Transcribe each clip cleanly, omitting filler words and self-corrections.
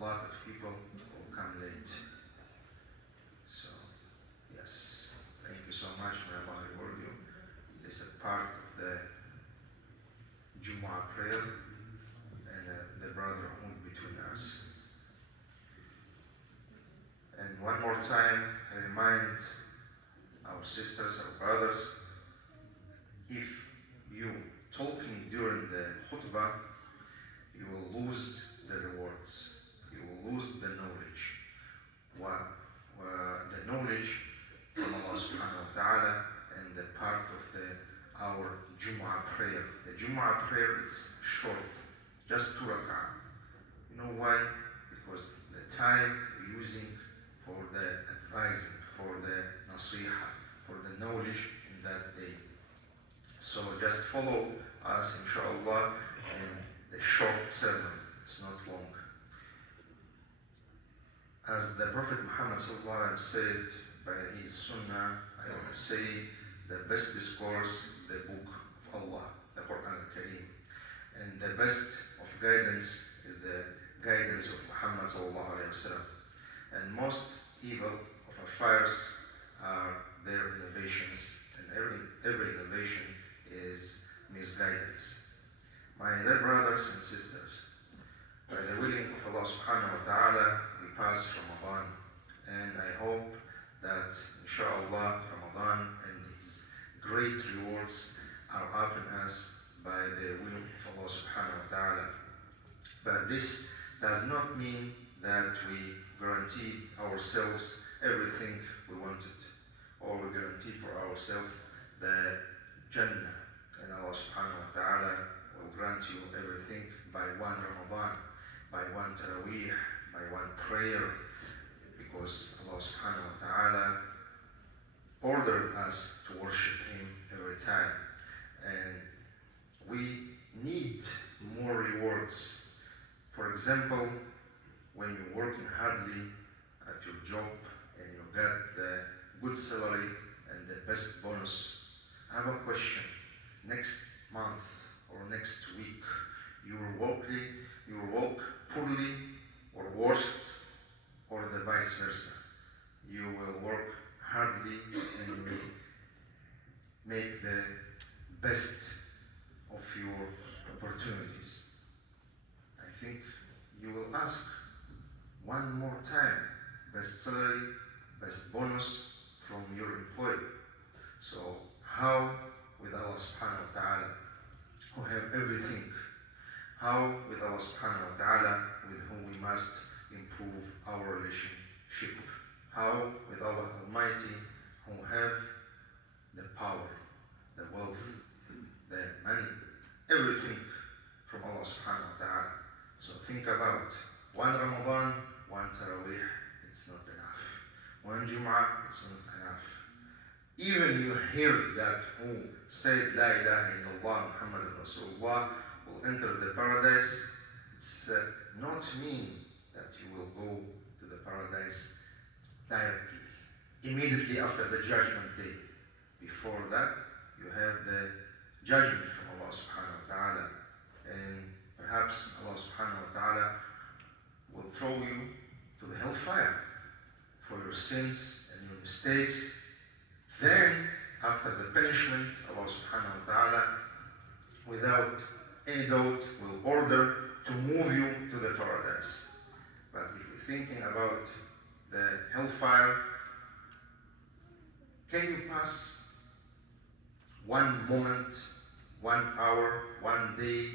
a lot of people will come late. So, yes, thank you so much. May Allah reward you. This is part of the Jumu'ah prayer and the brotherhood between us. And one more time, I remind our sisters, our brothers, if you talking during the khutbah, you will lose the rewards. You will lose the knowledge. The knowledge from Allah subhanahu wa ta'ala and the part of our Jumu'ah prayer. The Jumu'ah prayer is short, just 2 rak'ah. You know why? Because the time we're using for the advising, for the nasiha, for the knowledge in that day. So just follow us, inshallah, in the short sermon. It's not long. As the Prophet Muhammad sallallahu alaihi wasallam said by his sunnah, I want to say the best discourse, the book of Allah, the Quran al-Kareem. And the best of guidance is the guidance of Muhammad sallallahu alaihi wasallam. And most evil of affairs are their innovations, and every innovation is misguidance. My dear brothers and sisters, by the willing of Allah subhanahu wa ta'ala, we pass Ramadan, and I hope that inshallah Ramadan and these great rewards are upon us by the will of Allah subhanahu wa ta'ala. But this does not mean that we guarantee ourselves everything we wanted, or we guarantee for ourselves the Jannah, and Allah subhanahu wa ta'ala will grant you everything by one Ramadan, by one Taraweeh, by one prayer, because Allah subhanahu wa ta'ala ordered us to worship Him every time. And we need more rewards. For example, when you're working hardly at your job and you get the good salary and the best bonus, I have a question. Next month or next week, you will work poorly or worse, or the vice versa. You will work hardly and you will make the best of your opportunities. I think you will ask one more time, best salary, best bonus from your employer. So how with Allah subhanahu wa ta'ala, who have everything? How with Allah subhanahu wa ta'ala, with whom we must improve our relationship? How with Allah Almighty, who have the power, the wealth, the money, everything from Allah subhanahu wa ta'ala. So think about one Ramadan, one Taraweeh, it's not enough. One Jum'ah, it's not enough. Even you hear that who said La ilaha illallah Muhammad Rasulullah will enter the paradise, it's not mean that you will go to the paradise directly, immediately after the judgment day. Before that, you have the judgment from Allah subhanahu wa ta'ala, and perhaps Allah subhanahu wa ta'ala will throw you to the hellfire for your sins and your mistakes. Then, after the punishment, Allah subhanahu wa ta'ala, without any doubt, will order to move you to the paradise. But if we're thinking about the hellfire, can you pass one moment, 1 hour, 1 day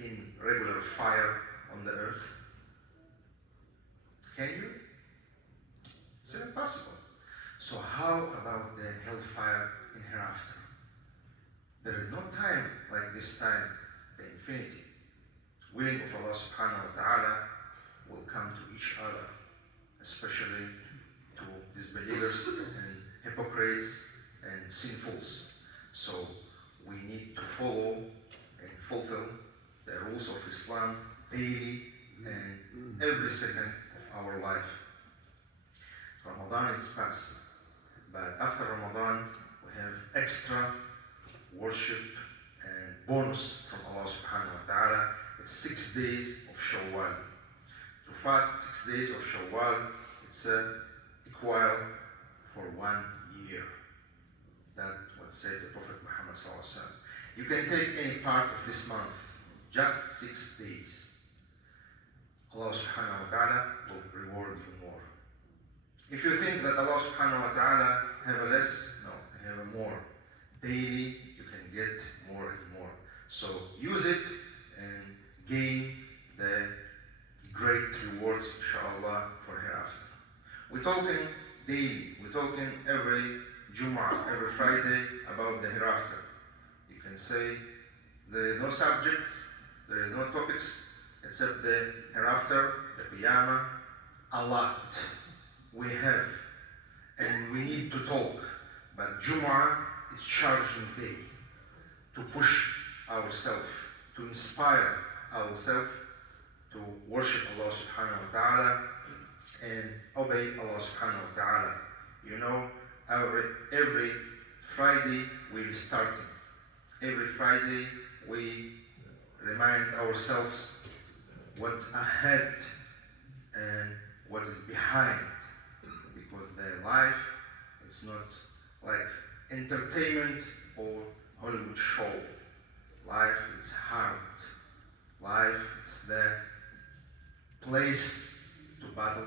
in regular fire on the earth? Can you? It's impossible. So how about the hellfire in hereafter? There is no time like this time, the infinity. Willing of Allah subhanahu wa ta'ala will come to each other, especially to disbelievers and hypocrites and sinfuls. So we need to follow and fulfill the rules of Islam daily and every second of our life. Ramadan is past, but after Ramadan we have extra worship and bonus from Allah subhanahu wa ta'ala. It's 6 days of Shawwal. To fast 6 days of Shawwal, it's equal for 1 year. That's what said the Prophet Muhammad sallallahu alaihi wasallam. You can take any part of this month, just 6 days. Allah subhanahu wa ta'ala will reward you more. If you think that Allah subhanahu wa ta'ala have a less, no, have a more. Daily, you can get more and more. So use it and gain the great rewards, inshallah, for hereafter. We're talking daily, we're talking every Jum'ah, every Friday about the hereafter. You can say there is no subject, there is no topics, except the hereafter, the Qiyamah, a lot we have, and we need to talk. But Jum'ah is charging day to push ourselves, to inspire ourselves to worship Allah subhanahu wa ta'ala and obey Allah subhanahu wa ta'ala. You know, every Friday we're starting. Every Friday we remind ourselves what's ahead and what is behind, because the life is not like entertainment or Hollywood show. Life is hard. Life is the place to battle,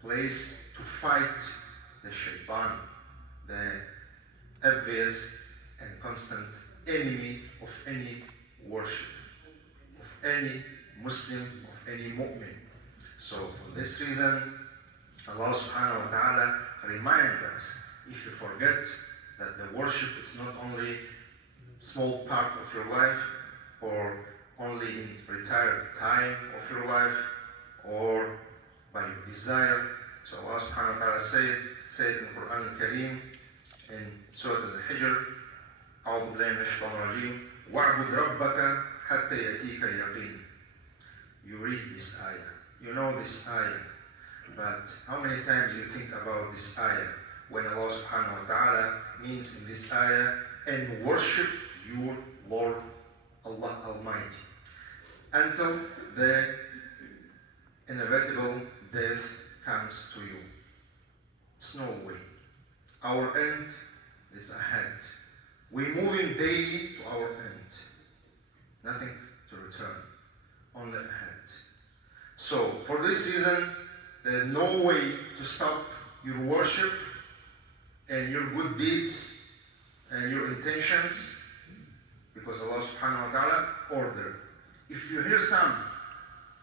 place to fight the shaitan, the obvious and constant enemy of any worship, of any Muslim, of any mu'min. So for this reason, Allah subhanahu wa ta'ala reminds us, if you forget that the worship is not only small part of your life, or only in retired time of your life, or by your desire. So Allah subhanahu wa ta'ala says in the Quran al-Kareem, in Surah Al-Hijr, أعوذ بالله من الشيطان الرجيم وَاعْبُدْ رَبَّكَ حَتَّى يَأْتِيكَ الْيَقِينُ. You read this ayah, you know this ayah, but how many times you think about this ayah when Allah subhanahu wa ta'ala means in this ayah, and worship your Lord Allah Almighty until the inevitable death comes to you. It's no way. Our end is ahead. We're moving daily to our end. Nothing to return, only ahead. So for this reason, there's no way to stop your worship and your good deeds and your intentions, because Allah subhanahu wa ta'ala ordered. If you hear some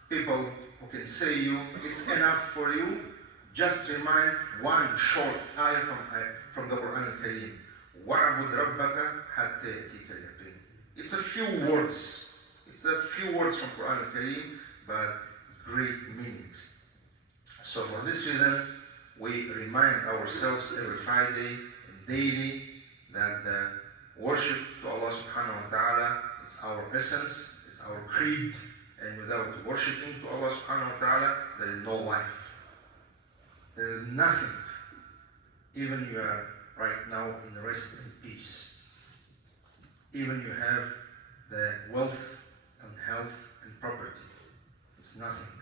people who can say you, it's enough for you, just remind one short ayah from the Quran al-Kareem. وَاعْبُدْ رَبَّكَ حَتَّى يَأْتِيكَ الْيَقِينُ. It's a few words. It's a few words from Quran al-Kareem, but great meanings. So for this reason, we remind ourselves every Friday and daily that the worship to Allah subhanahu wa ta'ala, it's our essence, it's our creed, and without worshiping to Allah subhanahu wa ta'ala, there is no life. There is nothing. Even you are right now in rest and peace. Even you have the wealth and health and property. It's nothing.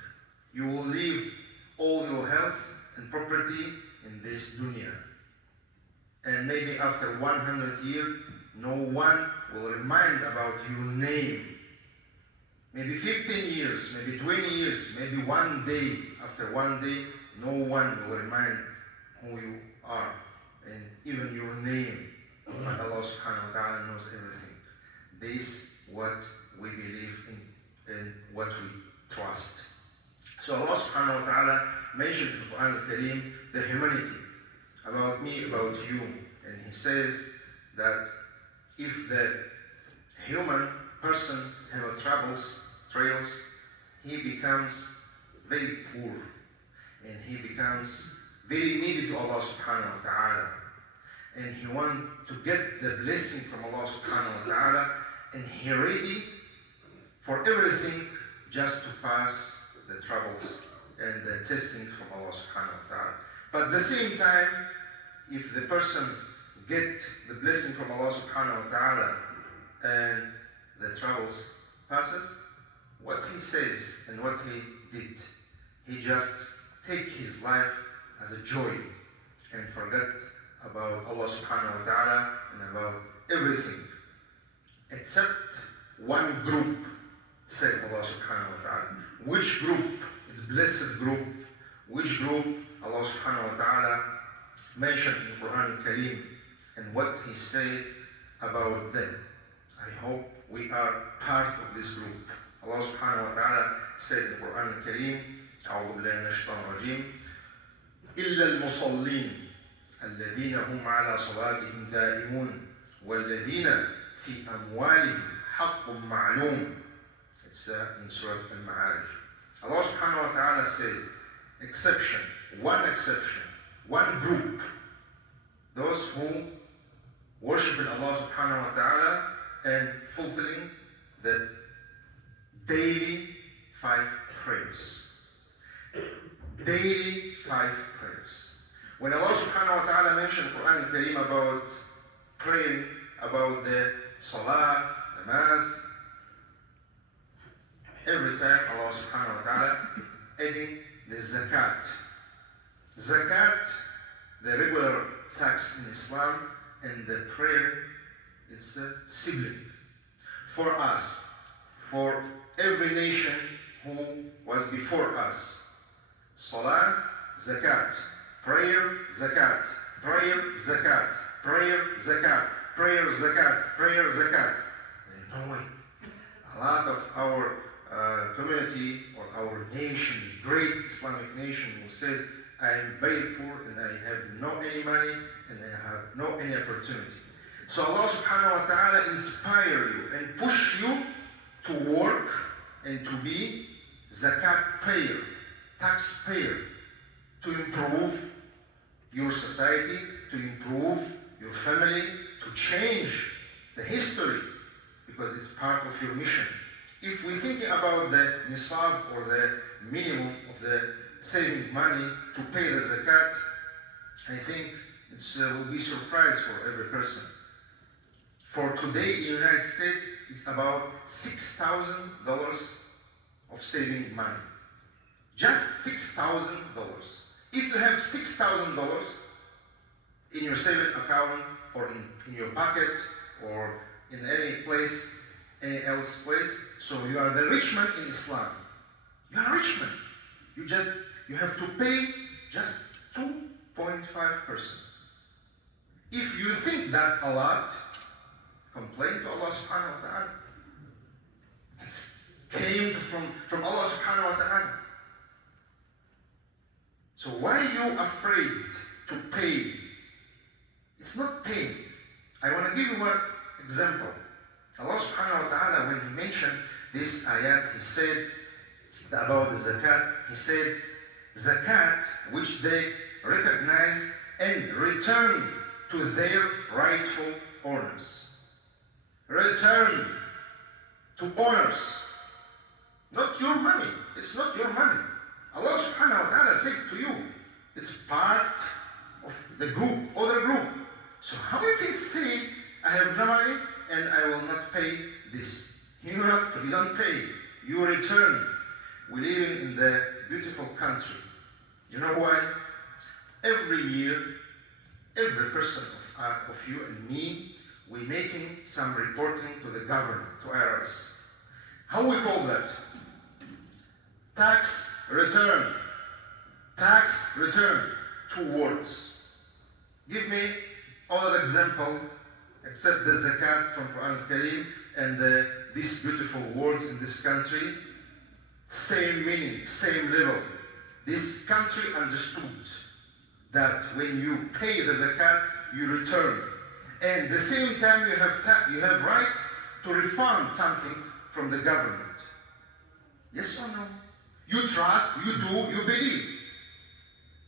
You will leave all your health and property in this dunya. And maybe after 100 years, no one will remind about your name. Maybe 15 years, maybe 20 years, maybe one day, after one day, no one will remind who you are and even your name. But Allah subhanahu wa ta'ala knows everything. This is what we believe in and what we trust. So Allah subhanahu wa ta'ala mentioned in the Quran al-Kareem the humanity, about me, about you. And He says that if the human person have trials, he becomes very poor and he becomes very needy to Allah subhanahu wa ta'ala. And he wants to get the blessing from Allah subhanahu wa ta'ala, and he ready for everything just to pass the troubles and the testing from Allah subhanahu wa ta'ala. But at the same time, if the person get the blessing from Allah subhanahu wa ta'ala and the troubles passes, what he says and what he did, he just take his life as a joy and forget about Allah subhanahu wa ta'ala and about everything. Except one group, said Allah subhanahu wa ta'ala. Which group? It's blessed group. Which group Allah subhanahu wa ta'ala mentioned in Quran Kareem and what He said about them. I hope we are part of this group. Allah subhanahu wa ta'ala said in Quran Kareem, أعوذ بالله من الشيطان الرجيم إلا المصلين الذين هم على صلاتهم دائمون والذين في أموالهم حق معلوم. It's in Surah Al-Ma'arij. Allah subhanahu wa ta'ala said, exception, one group, those who worship Allah subhanahu wa ta'ala and fulfilling the daily 5 prayers. Daily 5 prayers. When Allah subhanahu wa ta'ala mentioned Quran al-Kareem about praying, about the salah, namaz, every time Allah subhanahu wa ta'ala adding the zakat. Zakat, the regular tax in Islam, and the prayer, it's a sibling. For us, for every nation who was before us. Salah, zakat. Prayer, zakat. Prayer, zakat. Prayer, zakat. Prayer, zakat. Prayer, zakat. There's no way. A lot of our community or our nation, great Islamic nation, who says, I am very poor and I have no any money and I have no any opportunity. So Allah subhanahu wa ta'ala inspire you and push you to work and to be zakat payer, tax payer, to improve your society, to improve your family, to change the history, because it's part of your mission. If we're thinking about the nisab or the minimum of the saving money to pay the zakat, I think it will be a surprise for every person. For today in the United States, it's about $6,000 of saving money. Just $6,000. If you have $6,000 in your saving account or in your pocket or in any place, any else place, so you are the rich man in Islam. You are a rich man. You have to pay just 2.5%. If you think that a lot, complain to Allah subhanahu wa ta'ala. It came from Allah subhanahu wa ta'ala. So why are you afraid to pay? It's not pain. I want to give you one example. Allah subhanahu wa ta'ala, when He mentioned this ayat, He said about the zakat, He said, zakat which they recognize and return to their rightful owners. Return to owners. Not your money. It's not your money. Allah subhanahu wa ta'ala said to you, it's part of the group, other group. So how you can say, I have no money and I will not pay this? You don't pay. You return. We live in the beautiful country. You know why? Every year, every person of you and me, we're making some reporting to the government, to IRS. How we call that? Tax return. Tax return. 2 words. Give me other example except the zakat from Quran Kareem and these beautiful words in this country. Same meaning, same level. This country understood that when you pay the zakat, you return. And at the same time, you have right to refund something from the government. Yes or no? You trust, you do, you believe.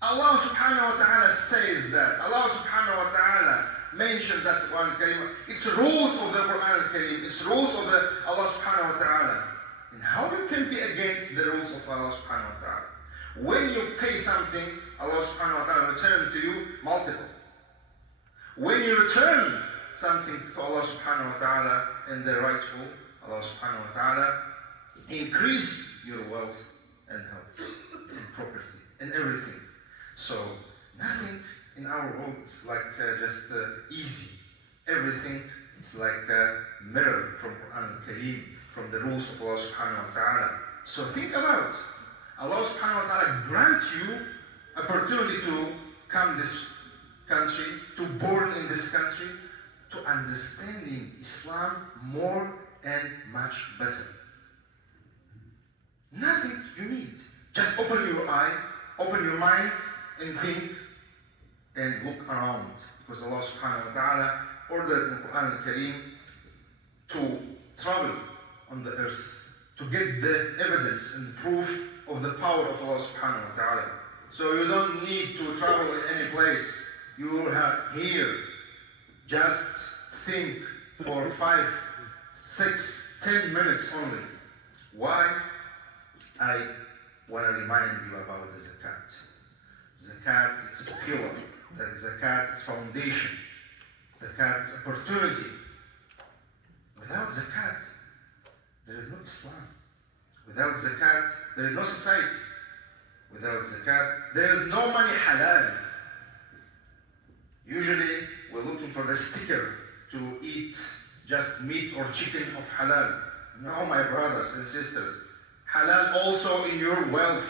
Allah subhanahu wa ta'ala says that. Allah subhanahu wa ta'ala mentioned that Quran Kareem. It's rules of the Quran Kareem. It's rules of the Allah subhanahu wa ta'ala. And how you can be against the rules of Allah subhanahu wa ta'ala? When you pay something, Allah subhanahu wa ta'ala return to you multiple. When you return something to Allah subhanahu wa ta'ala and the rightful, Allah subhanahu wa ta'ala increase your wealth and health and So nothing in our world is like just easy. Everything is like a mirror from Quran al-Kareem, from the rules of Allah subhanahu wa ta'ala. So think about Allah subhanahu wa ta'ala grant you opportunity to come this country, to born in this country, to understanding Islam more and much better. Nothing you need. Just open your eye, open your mind, and think, and look around. Because Allah subhanahu wa ta'ala ordered in Quran al-Kareem to travel on the earth, to get the evidence and proof of the power of Allah subhanahu wa ta'ala. So you don't need to travel in any place. You are here. Just think for 5, 6, 10 minutes only. Why? I want to remind you about the zakat. Zakat is a pillar. Zakat is foundation. Zakat is opportunity. Without zakat, there is no Islam. Without zakat, there is no society. Without zakat, there is no money halal. Usually, we're looking for the sticker to eat just meat or chicken of halal. No, my brothers and sisters. Halal also in your wealth,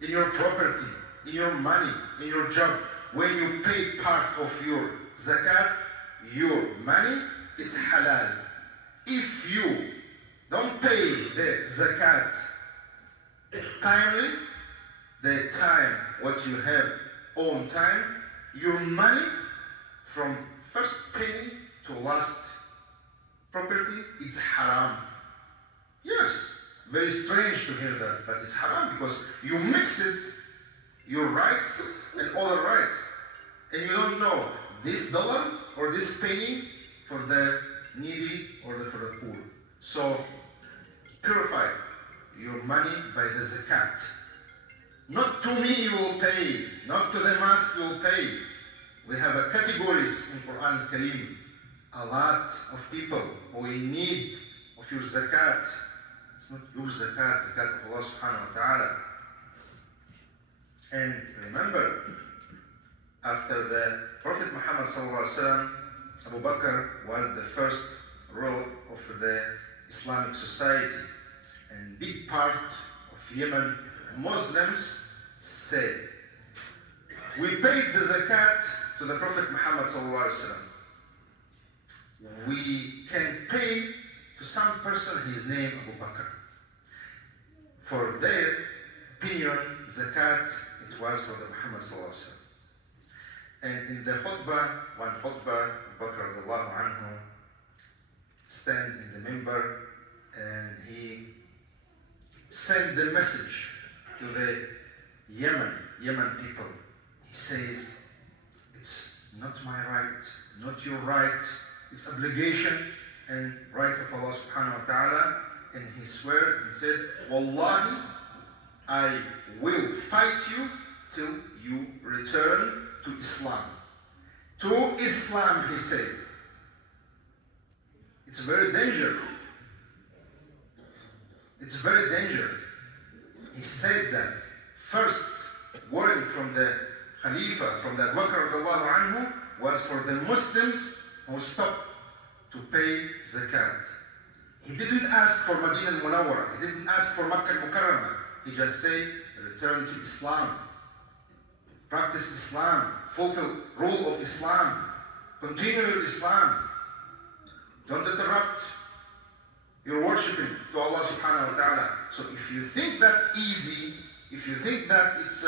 in your property, in your money, in your job. When you pay part of your zakat, your money, it's halal. If you don't pay the zakat timely, the time what you have own time, your money from first penny to last property, it's haram. Yes, very strange to hear that, but it's haram because you mix it, your rights and other rights, and you don't know this dollar or this penny for the needy or for the poor. So purify your money by the zakat. Not to me you will pay, not to the mosque you will pay. We have a categories in Quran al-Kareem. A lot of people who in need of your zakat. It's not your zakat, zakat of Allah subhanahu wa ta'ala. And remember, after the Prophet Muhammad sallallahu alaihi wasallam, Abu Bakr was the first ruler of the Islamic society. And big part of Yemen Muslims said, we paid the zakat to the Prophet Muhammad sallallahu alaihi wasallam. We can pay to some person his name Abu Bakr. For their opinion, zakat, it was for the Muhammad sallallahu alaihi wasallam. And in the khutbah, one khutbah, Abu Bakr radiallahu anhu stand in the minbar and he sent the message to the Yemen people. He says, it's not my right, not your right, it's obligation and right of Allah subhanahu wa ta'ala. And he swear, he said, Wallahi, I will fight you till you return to Islam. To Islam, he said. It's very dangerous. It's very dangerous. He said that first word from the Khalifa, from the Abu Bakr radiallahu anhu, was for the Muslims who stopped to pay zakat. He didn't ask for Medina al-Munawwara. He didn't ask for Makkah al-Mukarramah. He just said, return to Islam. Practice Islam. Fulfill rule of Islam. Continue your Islam. Don't interrupt your worshiping to Allah subhanahu wa ta'ala. So if you think that easy, if you think that it's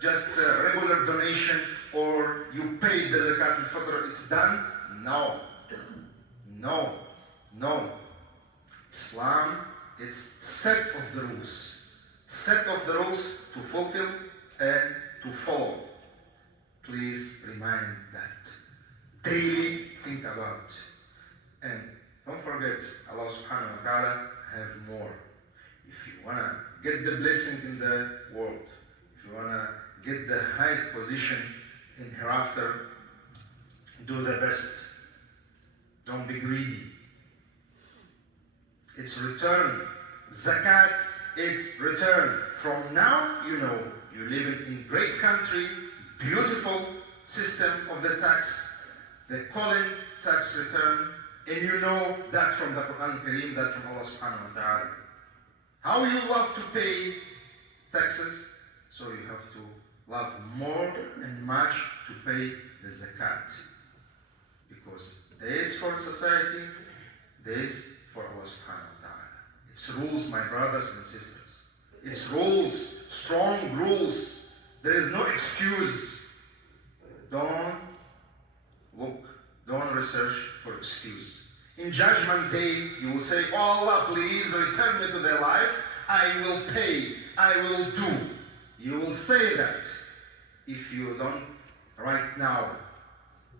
just a regular donation or you pay the zakat al-fitr, it's done, no. No. No. Islam, it's set of the rules. Set of the rules to fulfill and to follow. Please remind that. Daily think about. And don't forget, Allah subhanahu wa ta'ala have more. If you want to get the blessing in the world, if you want to get the highest position in hereafter, do the best. Don't be greedy. It's return. Zakat its return. From now, you know, you live in great country, beautiful system of the tax, the calling tax return, and you know that from the Quran Kareem, that from Allah subhanahu wa ta'ala. How you love to pay taxes, so you have to love more and much to pay the zakat. Because there is for society, there is for Allah subhanahu wa ta'ala. It's rules, my brothers and sisters. It's rules, strong rules. There is no excuse. Don't look, don't research for excuse. In Judgment Day, you will say, oh Allah, please return me to their life. I will pay, I will do. You will say that. If you don't right now,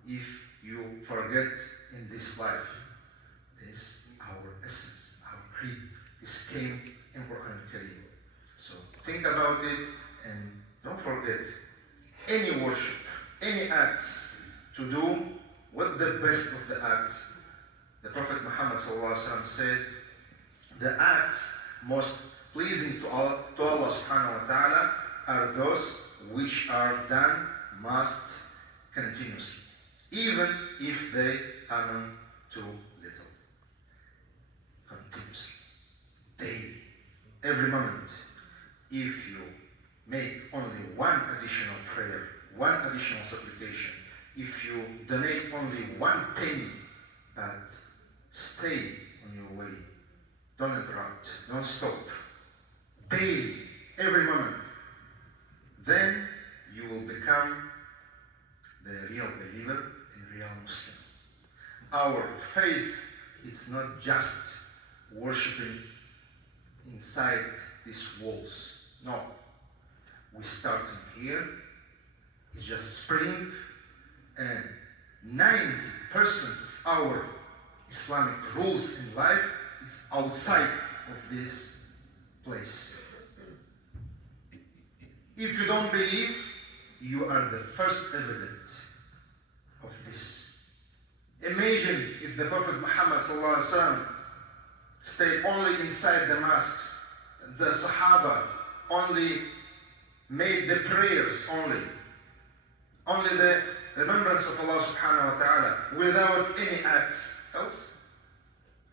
if you forget in this life, this our essence, our creed. This came in Quran Kareem. So think about it and don't forget any worship, any acts to do with the best of the acts. The Prophet Muhammad ﷺ said, the acts most pleasing to Allah subhanahu wa ta'ala are those which are done most continuously, even if they amount to little. Continuously, daily, every moment. If you make only one additional prayer, one additional supplication, if you donate only 1 penny, but stay on your way, don't interrupt, don't stop, daily, every moment, then you will become the real believer and real Muslim. Our faith is not just worshiping inside these walls. No. We starting here, it's just spring, and 90% of our Islamic rules in life is outside of this place. If you don't believe, you are the first evidence of this. Imagine if the Prophet Muhammad ﷺ stayed only inside the mosques, the Sahaba only made the prayers only the remembrance of Allah subhanahu wa ta'ala without any acts else.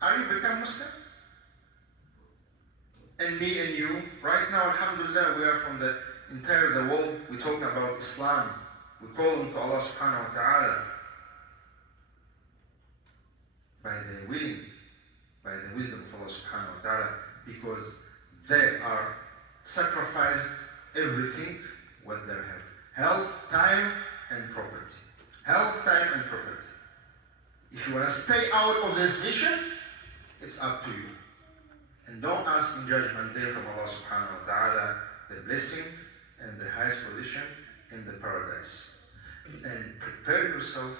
Are you become Muslim? And me and you, right now, alhamdulillah, we are from the entire the world, we talk about Islam. We call them to Allah subhanahu wa ta'ala by the willing, by the wisdom of Allah subhanahu wa ta'ala, because they are sacrificed everything what they have. Health, time, and property. Health, time, and property. If you want to stay out of this vision, it's up to you. And don't ask in Judgment Day from Allah subhanahu wa ta'ala the blessing and the highest position in the paradise. And prepare yourself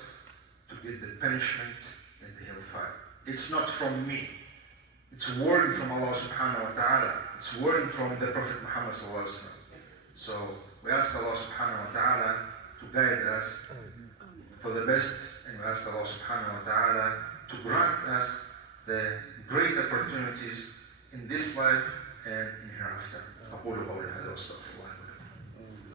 to get the punishment in the hellfire. It's not from me. It's a word from Allah subhanahu wa ta'ala. It's a word from the Prophet Muhammad sallallahu alaihi wasallam. So we ask Allah subhanahu wa ta'ala to guide us for the best, and we ask Allah subhanahu wa ta'ala to grant us the great opportunities in this life and in hereafter. أقول قولي هذا واستغفر